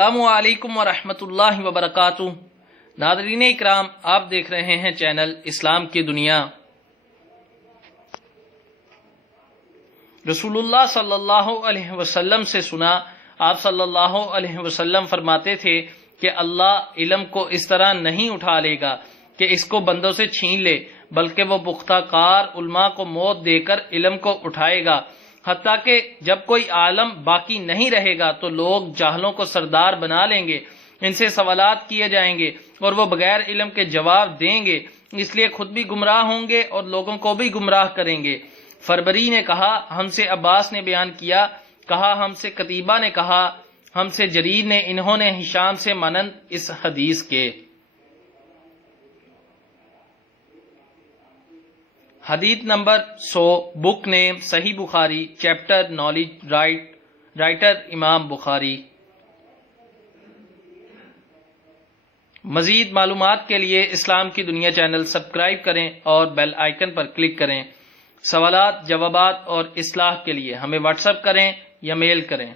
السلام علیکم ورحمۃ اللہ وبرکاتہ۔ ناظرین اکرام، آپ دیکھ رہے ہیں چینل اسلام کی دنیا۔ رسول اللہ صلی اللہ علیہ وسلم سے سنا، آپ صلی اللہ علیہ وسلم فرماتے تھے کہ اللہ علم کو اس طرح نہیں اٹھا لے گا کہ اس کو بندوں سے چھین لے، بلکہ وہ پختہ کار علماء کو موت دے کر علم کو اٹھائے گا، حتیٰ کہ جب کوئی عالم باقی نہیں رہے گا تو لوگ جاہلوں کو سردار بنا لیں گے، ان سے سوالات کیے جائیں گے اور وہ بغیر علم کے جواب دیں گے، اس لیے خود بھی گمراہ ہوں گے اور لوگوں کو بھی گمراہ کریں گے۔ فربری نے کہا، ہم سے عباس نے بیان کیا، کہا ہم سے قتیبہ نے کہا، ہم سے جریر نے، انہوں نے ہشام سے مانند اس حدیث کے۔ حدیث نمبر 100، بک نیم صحیح بخاری، چیپٹر نالج، رائٹر امام بخاری۔ مزید معلومات کے لیے اسلام کی دنیا چینل سبسکرائب کریں اور بیل آئیکن پر کلک کریں۔ سوالات، جوابات اور اصلاح کے لیے ہمیں واٹس ایپ کریں یا میل کریں۔